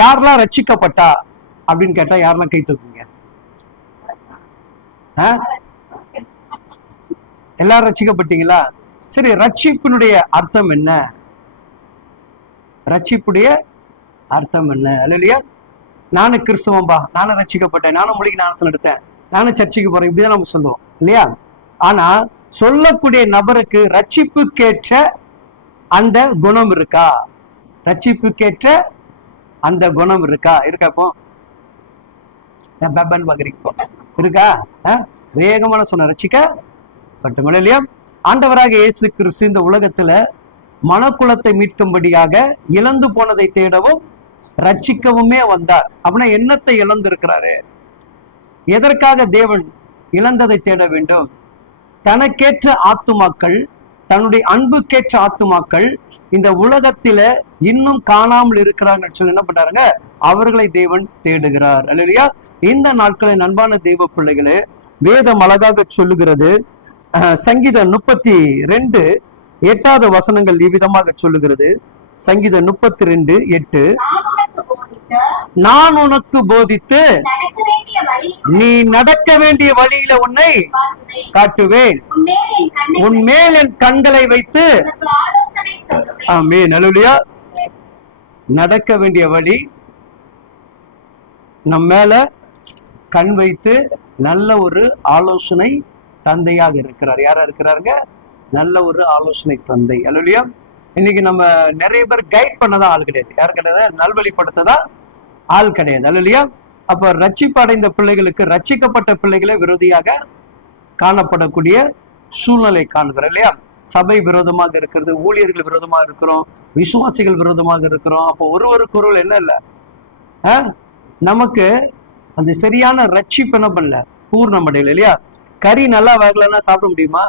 யாரெல்லாம் ரட்சிக்கப்பட்டா அப்படின்னு கேட்டா யாரெல்லாம் கை தூக்குங்க? எல்லாரும் ரட்சிக்கப்பட்டீங்களா? சரி, ரட்சிப்பினுடைய அர்த்தம் என்ன? ரட்சிப்புடைய அர்த்தம் என்ன? இல்லையா, நானும் கிறிஸ்தவம்பா, நானும் ரட்சிக்கப்பட்டேன், நானும் மொழிக்கு நாசம் எடுத்தேன், நானும் சர்ச்சைக்கு போறேன், இப்படிதான் நம்ம சொல்லுவோம் இல்லையா? ஆனா சொல்லக்கூடிய நபருக்கு ரட்சிப்புக்கேற்ற அந்த குணம் இருக்கா? ரட்சிப்புக்கேற்ற அந்த குணம் இருக்கா? இருக்காப்போ இருக்கா? வேகமான சொன்ன ரட்சிக்கப்பட்டவங்க இல்லையா? ஆண்டவராக இயேசு கிறிஸ்து இந்த உலகத்துல மனக்குலத்தை மீட்கும்படியாக இழந்து போனதை தேடவும் ரட்சிக்கவுமே வந்தார். அப்படின்னா என்னத்தை இழந்து இருக்கிறாரு? எதற்காக தேவன் இழந்ததை தேட வேண்டும்? தனக்கேற்ற ஆத்துமாக்கள், தன்னுடைய அன்புக்கேற்ற ஆத்துமாக்கள் இந்த உலகத்தில இன்னும் காணாமல் இருக்கிறார்கள் சொல்லி என்ன பண்றாங்க? அவர்களை தேவன் தேடுகிறார். அல்லையா? இந்த நாட்களின் அன்பான தெய்வ பிள்ளைகளே, வேதம் அழகாக சொல்லுகிறது. சங்கீதம் 32:8 வசனங்கள் இவ்விதமாக சொல்லுகிறது. சங்கீதம் 32:8, நான் உனக்கு போதித்து நீ நடக்க வேண்டிய வழியில உன்னை காட்டுவேன், உன் மேல் என் கண்களை வைத்து. ஆமென். அல்லேலூயா. நடக்க வேண்டிய வழி நம்ம மேல கண் வைத்து நல்ல ஒரு ஆலோசனை தந்தையாக இருக்கிறார். யாரா இருக்கிறாருங்க? நல்ல ஒரு ஆலோசனை தந்தை. அல்லேலூயா. இன்னைக்கு நம்ம நிறைய பேர் கைட் பண்ணதான் ஆள் கிடையாது. யாரு கிடையாது? நல்வழிப்படுத்ததான் ஆள் கிடையாது. அல்லேலூயா. அப்ப ரட்சிப்பு அடைந்த பிள்ளைகளுக்கு ரட்சிக்கப்பட்ட பிள்ளைகளே விரோதியாக காணப்படக்கூடிய சூழ்நிலை காண்கிறோம் இல்லையா? சபை விரோதமாக இருக்கிறது, ஊழியர்கள் விரோதமாக இருக்கிறோம், விசுவாசிகள் விரோதமாக இருக்கிறோம். அப்போ ஒரு குரல் என்ன இல்லை, நமக்கு அந்த சரியான ரட்சிப்பு என்ன பண்ணல, பூர்ணமடையில இல்லையா? கறி நல்லா வேகலன்னா சாப்பிட முடியுமா?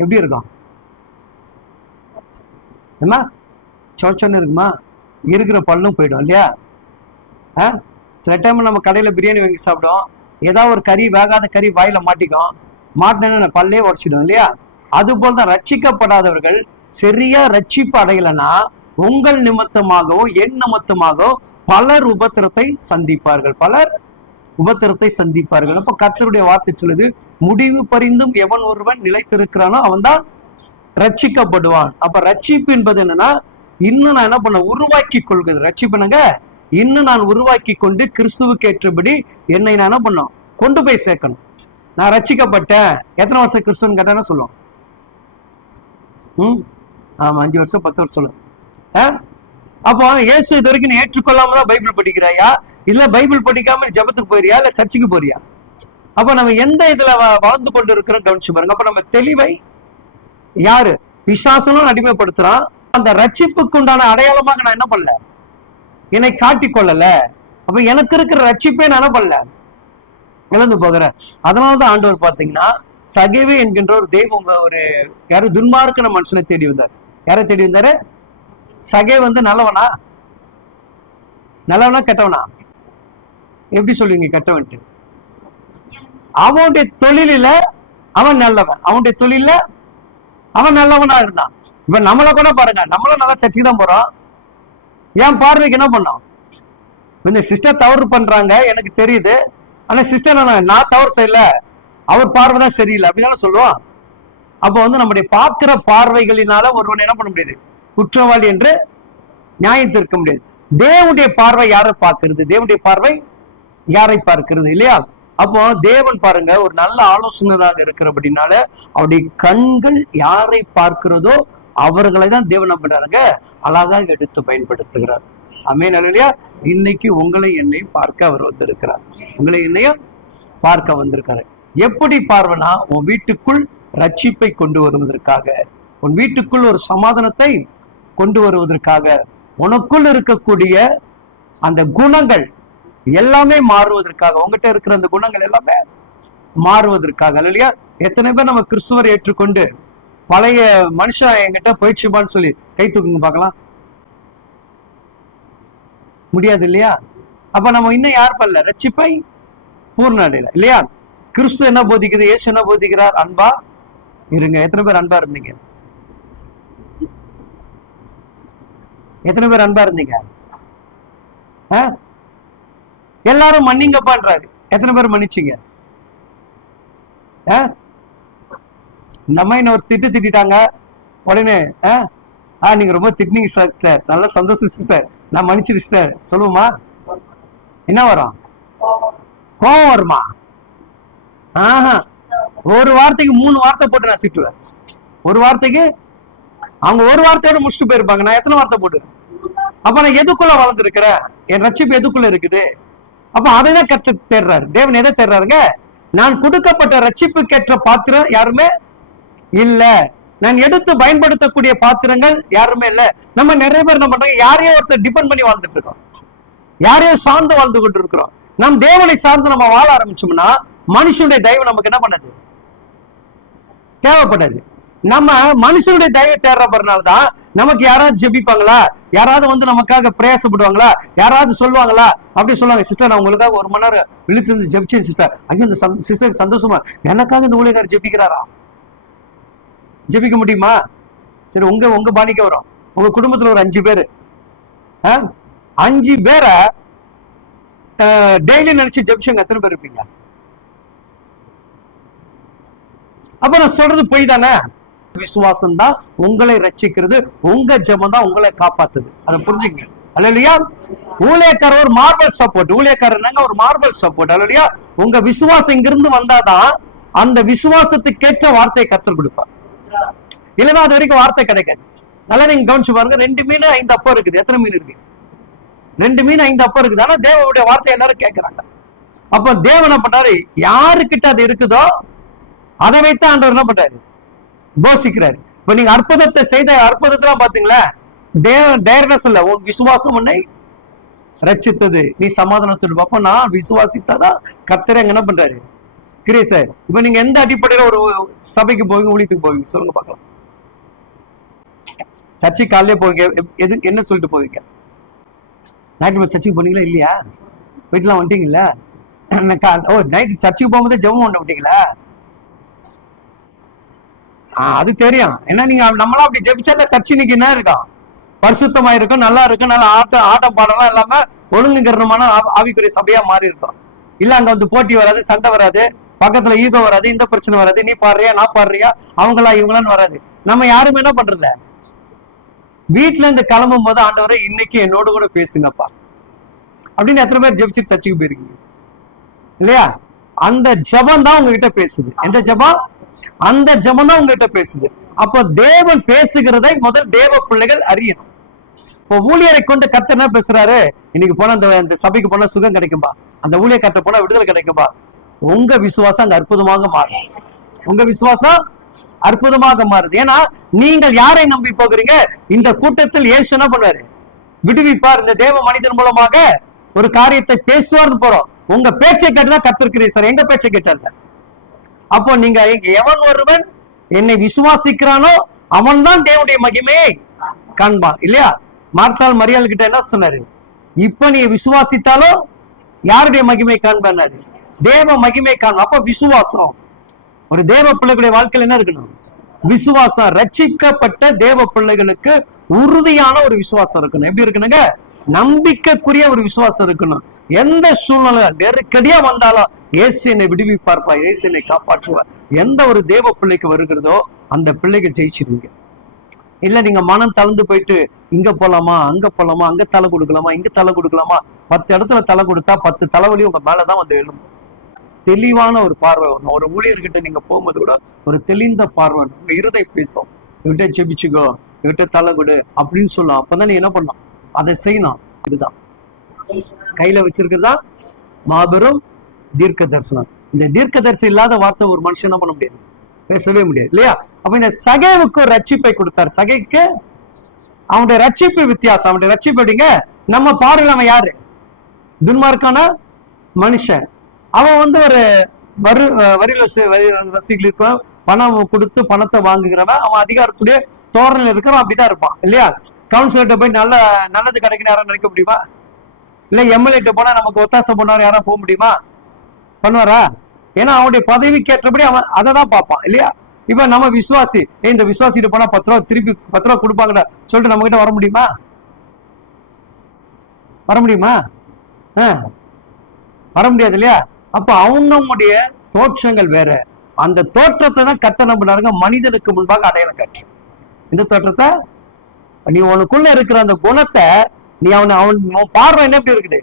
எப்படி இருக்கும்? சொன்னு இருக்குமா? இருக்கிற பல்லும் போயிடும் இல்லையா? சில டைம் நம்ம கடையில பிரியாணி வாங்கி சாப்பிடும், ஏதாவது ஒரு கறி, வேகாத கறி வாயில மாட்டிக்கும், மாட்டினா பல்லே உடச்சிடும் இல்லையா? அது போலதான் ரட்சிக்கப்படாதவர்கள் சரியா ரட்சிப்பு அடையலைன்னா உங்கள் நிமித்தமாகவும் என் நிமித்தமாகவும் பலர் உபத்திரத்தை சந்திப்பார்கள், பலர் உபத்திரத்தை சந்திப்பார்கள். அப்ப கர்த்தருடைய வார்த்தை சொல்லுது, முடிவு பரிந்தும் எவன் ஒருவன் நிலைத்திருக்கிறானோ அவன் தான் ரட்சிக்கப்படுவான். அப்ப ரட்சிப்பு என்பது என்னன்னா, இன்னும் நான் என்ன பண்ண, உருவாக்கி கொள்கிறது. ரட்சிப்புனுங்க, இன்னும் நான் உருவாக்கி கொண்டு கிறிஸ்துவுக்கு ஏற்றபடி என்னை நான் என்ன பண்ணோம், கொண்டு போய் சேர்க்கணும். நான் ரட்சிக்கப்பட்டேன், எத்தனை வருஷம் கிறிஸ்துவன் கேட்டானா சொல்லுவோம், ஆமா 5 வருஷம் 10 வருஷம் சொல்லுவோம். அப்போ இயேசு இது வரைக்கும் ஏற்றுக்கொள்ளாம தான் பைபிள் படிக்கிறாயா, இல்ல பைபிள் படிக்காம ஜெபத்துக்கு போறியா, இல்ல சர்ச்சுக்கு போறியா? அப்ப நம்ம எந்த இதுல வாழ்ந்து கொண்டு இருக்கிறோம் கவனிச்சு பாருங்க. அப்ப நம்ம தெளிவை யாரு பிசாசனும் அடிமைப்படுத்துறான். அந்த ரட்சிப்புக்கு உண்டான அடையாளமாக நான் என்ன பண்ணல, என்னை காட்டிக்கொள்ளல. அப்ப எனக்கு இருக்கிற ரட்சிப்பே நான் என்ன பண்ணல, இழந்து போகிறேன். அதனாலதான் ஆண்டவர் பாத்தீங்கன்னா சகேவு என்கின்ற ஒரு தெய்வம், ஒரு யாரு துன்மார்க்கான மனுஷனை தேடி வந்தார். யாரை தேடி வந்தாரு? சகே நல்லவனா, நல்லவனா கெட்டவனா? எப்படி சொல்லுவீங்க கெட்டவன்ட்டு? அவனுடைய தொழில அவன் நல்லவன், அவனுடைய தொழில அவன் நல்லவனா இருந்தான். இப்ப நம்மள கூட பாருங்க, நம்மளும் நல்லா சர்ச்சைக்கு தான் போறோம். என் பார்வைக்கு என்ன பண்ணோம், கொஞ்சம் சிஸ்டர் தவறு பண்றாங்க எனக்கு தெரியுது, ஆனா சிஸ்டர் நான் தவறு செய்யல, அவர் பார்வை தான் சரியில்லை அப்படின்னு சொல்லுவோம். அப்போ நம்முடைய பார்க்கிற பார்வைகளினால ஒருவன் என்ன பண்ண முடியாது, குற்றவாளி என்று நியாயம் தீர்க்க முடியாது. தேவனுடைய பார்வை யாரை பார்க்கிறது? தேவனுடைய பார்வை யாரை பார்க்கிறது இல்லையா? அப்போ தேவன் பாருங்க ஒரு நல்ல ஆலோசனராக இருக்கிறபடினால அவருடைய கண்கள் யாரை பார்க்கிறதோ அவர்களை தான் தேவன் என்ன பண்றாங்க, அழகாக எடுத்து பயன்படுத்துகிறார். ஆமென். அல்லேலூயா. இன்னைக்கு உங்களை என்னை பார்க்க அவர் வந்திருக்கிறார், உங்களை என்னையும் பார்க்க வந்திருக்காரு. எப்படி பார்வனா, உன் வீட்டுக்குள் ரட்சிப்பை கொண்டு வருவதற்காக, உன் வீட்டுக்குள் ஒரு சமாதானத்தை கொண்டு வருவதற்காக, உனக்குள் இருக்கக்கூடிய அந்த குணங்கள் எல்லாமே மாறுவதற்காக, உங்ககிட்ட இருக்கிற அந்த குணங்கள் எல்லாமே மாறுவதற்காக. இல்லையா? எத்தனை பேர் நம்ம கிறிஸ்துவர் ஏற்றுக்கொண்டு பழைய மனுஷன் என்கிட்ட போயிடுச்சுப்பான்னு சொல்லி கை தூக்குங்க பார்க்கலாம். முடியாது இல்லையா? அப்ப நம்ம இன்னும் யார் பண்ணல ரட்சிப்பை பூர்ண அடையல இல்லையா? கிறிஸ்து என்ன போதிக்குது, இயேசு என்ன போதிக்கிறார்? அன்பா இருங்க. எத்தனை பேர் அன்பா இருந்தீங்க? எத்தனை பேர் அன்பா இருந்தீங்க? எல்லாரும் மன்னிங்கப்பான்றாரு. எத்தனை பேர் மன்னிச்சிங்க? இந்த அம்மா ஒரு திட்டிட்டாங்க, உடனே நீங்க ரொம்ப திட்டினீங்க சிஸ்டர், நல்ல சந்தோஷம் சிஸ்டர், நான் மன்னிச்சிரு சிஸ்டர் சொல்லுவோமா? என்ன வரும்? கோபம் வருமா? ஒரு வார்த்தைக்கு 3 வார்த்தை போட்டு நான் திட்டுவேன். ஒரு வார்த்தைக்கு அவங்க ஒரு வார்த்தையோட முடிச்சுட்டு போயிருப்பாங்க, நான் எத்தனை வார்த்தை போட்டு? அப்ப நான் எதுக்குள்ள வளர்ந்துருக்கிறேன்? என் ரட்சிப்பு எதுக்குள்ள இருக்குது? அப்ப அதைதான் கத்து தேடுறாரு தேவன். எதை தேடுறாருங்க? நான் கொடுக்கப்பட்ட ரட்சிப்புக்கேற்ற பாத்திரம் யாருமே இல்ல, நான் எடுத்து பயன்படுத்தக்கூடிய பாத்திரங்கள் யாருமே இல்ல. நம்ம நிறைய பேர் என்ன பண்றோம்? யாரையோ ஒருத்தர் டிபெண்ட் பண்ணி வாழ்ந்துட்டு இருக்கோம், யாரையோ சார்ந்து வாழ்ந்து கொண்டு இருக்கிறோம். நம் தேவனை சார்ந்து நம்ம வாழ ஆரம்பிச்சோம்னா மனுஷனுடைய தயவு நமக்கு என்ன பண்ணது? தேவைப்படாது. நம்ம மனுஷனுடைய தயவை தேடுறப்பறனாலதான் நமக்கு யாராவது ஜெபிப்பாங்களா, யாராவது வந்து நமக்காக பிரயாசப்படுவாங்களா, யாராவது சொல்லுவாங்களா? அப்படி சொல்லுவாங்க, சிஸ்டர் நான் உங்களுக்காக 1 மணி நேரம் இழுத்து ஜெபிச்சேன் சிஸ்டர். ஐயோ இந்த சிஸ்டருக்கு சந்தோஷமா, எனக்காக இந்த ஊழியக்காரர் ஜெபிக்கிறாரா? ஜெபிக்க முடியுமா? சரி, உங்க பாணிக்கு வரும். உங்க குடும்பத்துல ஒரு 5 பேரு, 5 பேரை டெய்லி நினைச்சு ஜெபிச்சவங்க எத்தனை பேர் இருப்பீங்க? அப்ப நான் சொல்றது பொய் தானே? விசுவாசம் தான் உங்களை ரட்சிக்கிறது, உங்க ஜெபம் தான் உங்களை காப்பாத்துது. அதை புரிஞ்சுங்க. அல்லேலூயா. ஊழியக்காரர் ஒரு மார்பல் சப்போர்ட். ஊழியக்காரர் ஒரு மார்பல் சப்போர்ட். அல்லேலூயா. உங்க விசுவாசம் இங்கிருந்து வந்தாதான் அந்த விசுவாசத்துக்கேற்ற வார்த்தையை கற்றுக் கொடுப்பார். இல்லைன்னா அது வரைக்கும் வார்த்தை கிடைக்காது. நல்லா நீங்க கவனிச்சு பாருங்க. 2 மீன் 5 அப்பம் இருக்குது. எத்தனை மீன் இருக்கு? 2 மீன் 5 அப்பம் இருக்குது. ஆனா தேவனுடைய வார்த்தை எல்லாரும் கேட்கிறாங்க. அப்ப தேவன் என்ன பண்றாரு? யாருக்கிட்ட அது இருக்குதோ அதை வைத்து ஆண்டவர் என்ன பண்றாரு? போஷிக்கிறாரு. இப்ப நீங்க அற்புதத்தை செய்த அற்புதத்தெல்லாம் பாத்தீங்களா? தேவன் டைரக்டா சொல்ல, உன் விசுவாசம் உன்னை ரட்சித்தது, நீ சமாதானத்தோடு. அப்ப நான் விசுவாசித்தாதான் கர்த்தர் என்ன பண்றாரு? கிரேசர். இப்ப நீங்க எந்த அடிப்படையில ஒரு சபைக்கு போவீங்க, ஊழியத்துக்கு போவீங்க? சொல்லுங்க பார்க்கலாம். சர்ச்சை காலையிலே போவீங்க, என்ன சொல்லிட்டு போவீங்க? ஞாயிற்றுக்கிழமை சர்ச்சைக்கு போனீங்களா இல்லையா? வீட்டுலாம் வந்துட்டீங்களா? நைட்டு சர்ச்சைக்கு போகும்போது ஜெபம் பண்ண விட்டீங்களா? அது தெரியும். ஏன்னா நீங்க நம்மளாம் அப்படி ஜெபிச்சா சர்ச்சை இன்னைக்கு என்ன இருக்கும்? பரிசுத்தமா இருக்கும், நல்லா இருக்கும், நல்லா ஆட்டம் பாடலாம் இல்லாம ஒழுங்குங்கிறமான ஆவிக்குரிய சபையா மாறி இருக்கும். இல்ல அங்க வந்து போட்டி வராது, சண்டை வராது, பக்கத்துல ஈகோ வராது, இந்த பிரச்சனை வராது, நீ பாடுறியா நான் பாடுறியா, அவங்களா இவங்களான்னு வராது. நம்ம யாருமே என்ன பண்றதில்ல. வீட்டுல இருந்து கிளம்பும் போது ஆண்டவரை இன்னைக்கு என்னோட கூட பேசுங்கப்பா அப்படின்னு எத்தனை பேர் ஜெபிச்சுட்டு சர்ச்சைக்கு போயிருக்கீங்க இல்லையா? அந்த ஜெபம் தான் உங்ககிட்ட பேசுது. எந்த ஜெபம்? அந்த ஜெபம் தான் உங்ககிட்ட பேசுது. அப்போ தேவன் பேசுகிறதை முதல் தேவ பிள்ளைகள் அறியணும். இப்போ ஊழியரை கொண்டு கர்த்தர் என்ன பேசுறாரு? இன்னைக்கு போனா அந்த சபைக்கு போனா சுகம் கிடைக்கும்பா, அந்த ஊழியக்காரத்தை போனா விடுதலை கிடைக்கும்பா. உங்க விசுவாசம் அங்க அற்புதமாக மாறும். உங்க விசுவாசம் அற்புதமாக மாறுது. ஏன்னா நீங்கள் யாரை நம்பி போகிறீங்க? இந்த கூட்டத்தில் இயேசு என்ன பண்ணுவாரு? விடுவிப்பார். இந்த தேவ மனிதன் மூலமாக ஒரு காரியத்தை பேசுவார்னு போறோம். உங்க பேச்சை கேட்டுதான் கர்த்தர் சார், எங்க பேச்சை கேட்டாங்க. அப்போ நீங்க எவன் ஒருவன் என்னை விசுவாசிக்கிறானோ அவன் தான் தேவனுடைய மகிமையை காண்பான் இல்லையா? மார்த்தாள் மரியாள் கிட்ட என்ன சொன்னாரு? இப்ப நீ விசுவாசித்தாலும் யாருடைய மகிமை காண்பாரு? தேவ மகிமை காண்பான். அப்ப விசுவாசம் ஒரு தேவ பிள்ளைகளுடைய வாழ்க்கையில் என்ன இருக்கணும்? விசுவாசம். ரட்சிக்கப்பட்ட தேவ பிள்ளைகளுக்கு உறுதியான ஒரு விசுவாசம் இருக்கணும். எப்படி இருக்கணுங்க? நம்பிக்கைக்குரிய ஒரு விசுவாசம் இருக்கணும். எந்த சூழ்நிலை நெருக்கடியா வந்தாலும் இயேசு என்னை விடுவிப்பார்ப்பா, இயேசு என்னை காப்பாற்றுவார். எந்த ஒரு தேவ பிள்ளைக்கு வருகிறதோ அந்த பிள்ளைக்கு ஜெயிச்சிருவீங்க. இல்ல நீங்க மனம் தளர்ந்து போயிட்டு இங்க போலாமா, அங்க போலாமா, அங்க தலை கொடுக்கலாமா, இங்க தலை கொடுக்கலாமா, 10 இடத்துல தலை கொடுத்தா 10 தலைவலி உங்க மேலதான் வந்து எழும்பும். தெளிவான ஒரு பார்வை வரணும். ஒரு ஊழியர்கிட்ட நீங்க போகும்போது கூட ஒரு தெளிந்த பார்வை, உங்க இருதயம் பேசும், இவகிட்ட ஜெபிச்சுக்கோ, இவகிட்ட தலை கொடு அப்படின்னு சொல்லலாம். அப்பதான் நீ என்ன பண்ணணும்? அதை செய்யணும். இதுதான் கையில வச்சிருக்கிறதா மாபெரும் தீர்க்க தரிசனம். இந்த தீர்க்க தரிசனம் இல்லாத வார்த்தை ஒரு மனுஷன் என்ன பண்ண முடியாது, பேசவே முடியாது இல்லையா? அப்ப இந்த சகைவுக்கு ஒரு ரட்சிப்பை கொடுத்தார். சகைக்கு அவனுடைய ரட்சிப்பு வித்தியாசம். அவனுடைய ரட்சிப்பு எப்படிங்க? நம்ம பார்வையில் அவன் யாரு? துன்மார்க்கான மனுஷன். அவன் வந்து ஒரு வரி ரசிகள் இருப்பான், பணம் கொடுத்து பணத்தை வாங்குகிறவன், அவன் அதிகாரத்துடைய தோரணையில் இருக்கிறவன், அப்படிதான் இருப்பான் இல்லையா? கவுன்சிலர்கிட்ட போய் நல்லது கிடைக்கணும் யாரும் நினைக்க முடியுமா? இல்ல எம்எல்ஏ போனா நமக்கு ஒத்தாசை பண்ணாரு யாரும் போக முடியுமா? பண்ணுவாரா? ஏன்னா அவனுடைய பதவிக்கு ஏற்றபடி அவன் அதை தான் பார்ப்பான் இல்லையா? இப்ப நம்ம விசுவாசி, இந்த விசுவாசிட்டு போனா 10 ரூபா திருப்பி 10 ரூபா கொடுப்பாங்கடா சொல்லிட்டு நம்ம கிட்ட வர முடியுமா? வர முடியுமா? வர முடியாது இல்லையா? அப்ப அவங்களுடைய தோற்றங்கள் வேற. அந்த தோற்றத்தை தான் கர்த்தர் என்ன பண்ணாருங்க, மனிதனுக்கு முன்பாக அடையாளம் காட்டி. இந்த தோற்றத்தை நீ உனக்குள்ள இருக்கிற அந்த குணத்தை நீ அவன் பார்வை என்ன எப்படி இருக்குது?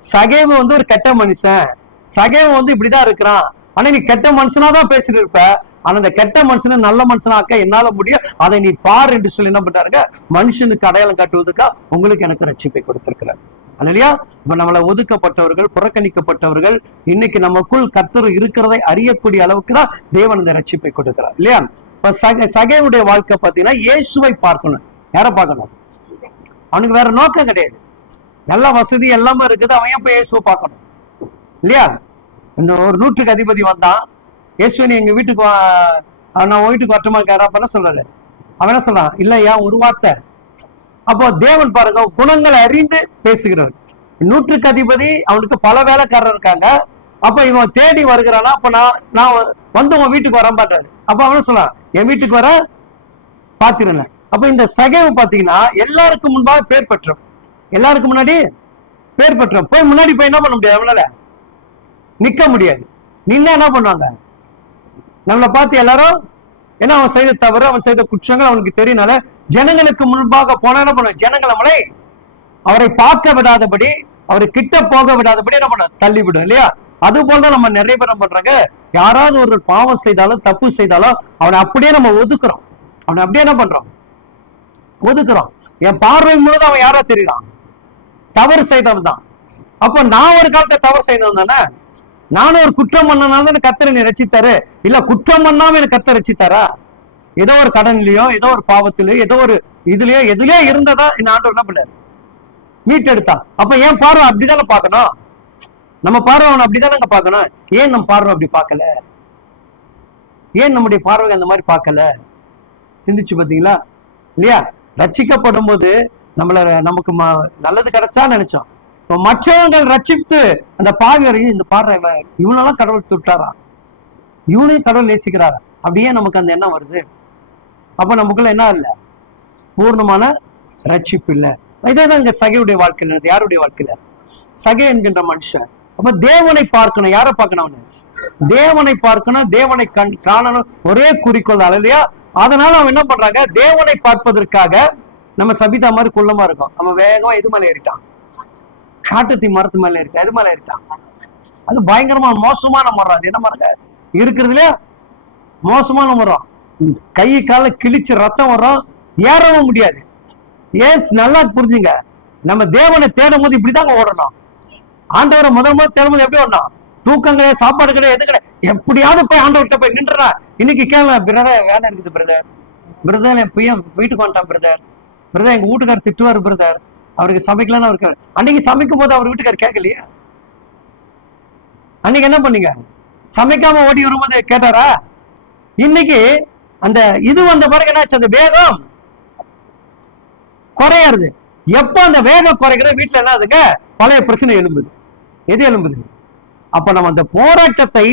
சகேவு ஒரு கெட்ட மனுஷன், சகேவு இப்படிதான் இருக்கிறான், ஆனா நீ கெட்ட மனுஷனாதான் பேசிட்டு இருப்ப, ஆனா அந்த கெட்ட மனுஷனை நல்ல மனுஷனாக்க என்னால முடியும், அதை நீ பார் என்று சொல்லி என்ன பண்றாருங்க, மனுஷனுக்கு அடையாளம் காட்டுவதற்கா உங்களுக்கு எனக்கு ரட்சிப்பை கொடுத்திருக்கிறார். இல்லையா? இப்ப நம்மளை ஒதுக்கப்பட்டவர்கள், புறக்கணிக்கப்பட்டவர்கள், இன்னைக்கு நமக்குள் கர்த்தர் இருக்கிறதை அறியக்கூடிய அளவுக்கு தான் தேவன் இந்த ரட்சிப்பை கொடுக்கிறார் இல்லையா? இப்ப சகேவுடைய வாழ்க்கை பாத்தீங்கன்னா இயேசுவை பார்க்கணும். யாரை பார்க்கணும்? அவனுக்கு வேற நோக்கம் கிடையாது, நல்ல வசதி எல்லாமே இருக்குது, அவன் ஏன் போய் இயேசுவை பார்க்கணும் இல்லையா? இந்த ஒரு 100க்கு அதிபதி வந்தான், இயேசுவை நீ எங்க வீட்டுக்கு நான் வீட்டுக்கு வரட்டுமா அப்ப என்ன சொல்றாரு? அவன் என்ன சொல்றான்? இல்லையா ஒரு வார்த்தை. அப்போ தேவன் பாருங்க குணங்களை அறிந்து பேசுகிறவர். 100க்கு அதிபதி, அவனுக்கு பல வேலைக்காரர் இருக்காங்க. அப்ப இவன் தேடி வருகிறானா, அப்ப நான் உன் வீட்டுக்கு வரேன் பாட்டாரு. அப்ப அவனு சொல்லலாம், என் வீட்டுக்கு வர பாத்திரல. அப்ப இந்த சகேவு பாத்தீங்கன்னா எல்லாருக்கும் முன்பாக பேர் பெற்றோம், எல்லாருக்கும் முன்னாடி பேர் பெற்றோம். போய் முன்னாடி போய் என்ன பண்ண முடியாது, அவனால நிக்க முடியாது. நின்னா என்ன பண்ணுவாங்க, நம்மளை பார்த்து எல்லாரும் ஏன்னா அவன் செய்த தவறு, அவன் செய்த குற்றங்கள் அவனுக்கு தெரியுனால ஜனங்களுக்கு முன்பாக போனா என்ன பண்ண, ஜனங்கள் நம்மளை அவரை பார்க்க விடாதபடி, அவரை கிட்ட போக விடாதபடி என்ன பண்ண, தள்ளிவிடும் இல்லையா? அது போலதான் நம்ம நிறைய பேர் என்ன பண்றாங்க, யாராவது ஒரு பாவம் செய்தாலும் தப்பு செய்தாலும் அவனை அப்படியே நம்ம ஒதுக்குறோம், அவனை அப்படியே என்ன பண்றோம், ஒதுக்குறோம். என் பார்வை முழுவதும் அவன் யாரா தெரியறான், தவறு செய்தவன் தான். அப்ப நான் ஒரு காலத்தை தவறு செய்யணும் தானே, நானும் ஒரு குற்றம் பண்ணனால கர்த்தர் என்னை ரட்சித்தாரு, இல்ல குற்றம் பண்ணாம எனக்கு கர்த்தர் ரட்சித்தாரா? ஏதோ ஒரு கடன்லயோ, ஏதோ ஒரு பாவத்திலயோ, ஏதோ ஒரு இதுலயோ எதுலயோ இருந்ததா இந்த ஆண்டவர் என்ன பண்ணாரு, மீட்டெடுத்தா. அப்ப ஏன் பார்வை அப்படிதானே பார்க்கணும், நம்ம பார்வை அவனை அப்படிதானே பார்க்கணும். ஏன் நம்ம பார்வை அப்படி பார்க்கல, ஏன் நம்முடைய பார்வை அந்த மாதிரி பார்க்கல? சிந்திச்சு பாத்தீங்களா இல்லையா? ரட்சிக்கப்படும் போது நமக்கு நல்லது கிடைச்சா நினைச்சோம், மற்றவங்கள் ரட்சித்து அந்த பாவியரையும் இந்த பார்வை இவனெல்லாம் கடவுள் தொட்டாரா, இவனையும் கடவுள் நேசிக்கிறாரா, அப்படியே நமக்கு அந்த எண்ணம் வருது. அப்ப நமக்குள்ள என்ன இல்லை, பூர்ணமான ரட்சிப்பு இல்லை. இதேதான் இங்க சகையுடைய வாழ்க்கையில, யாருடைய வாழ்க்கையில, சகை என்கின்ற மனுஷன். அப்ப தேவனை பார்க்கணும். யாரை பார்க்கணும்? அவனு தேவனை பார்க்கணும், தேவனை காணணும், ஒரே குறிக்கோள் இல்லையா? அதனால அவன் என்ன பண்றாங்க, தேவனை பார்ப்பதற்காக நம்ம சபிதா மாதிரி குள்ளமா இருக்கும், நம்ம வேகமா எது மேல ஏறிட்டான், காட்டுத்தி மரத்து மேல இருக்கு, எது மேல ஏறிட்டான். அது பயங்கரமா மோசமான மரம், அது என்ன மரங்க இருக்கிறதுல மோசமான மரம், கை கால கிழிச்சு ரத்தம் வரும், ஏறவும் முடியாது. ஏன் நல்லா புரிஞ்சுங்க, நம்ம தேவனை தேடும் போது இப்படிதாங்க ஓடணும். ஆண்டவரை முதல் தேடும் போது எப்படி ஓடணும், தூக்கம் கிடையாது, சாப்பாடு கிடையாது, எது கிடையாது, எப்படியாவது போய் ஆண்டவர்கிட்ட போய் நின்றுறா. இன்னைக்கு கேள்வி, பிரதர் வேலை இருக்குது பிரதர், பிரதர் என் பையன் வீட்டுக்கு வந்துட்டான் பிரதர், பிரதர் எங்க வீட்டுக்காரர் திட்டுவாரு பிரதர், அவருக்கு சமைக்கலான்னு அவருக்கு. அன்னைக்கு சமைக்கும் போது அவர் வீட்டுக்காரர் கேட்கலையா? அன்னைக்கு என்ன பண்ணீங்க, சமைக்காம ஓடி வரும்போது கேட்டாரா? இன்னைக்கு அந்த இது வந்த பிறகு என்னாச்சு, அந்த வேகம் குறையாது. எப்ப அந்த வேகம் குறைக்கிற வீட்டுல என்ன ஆகுதுங்க, பழைய பிரச்சனை எழும்புது. எது எழும்புது? அப்ப நம்ம அந்த போராட்டத்தை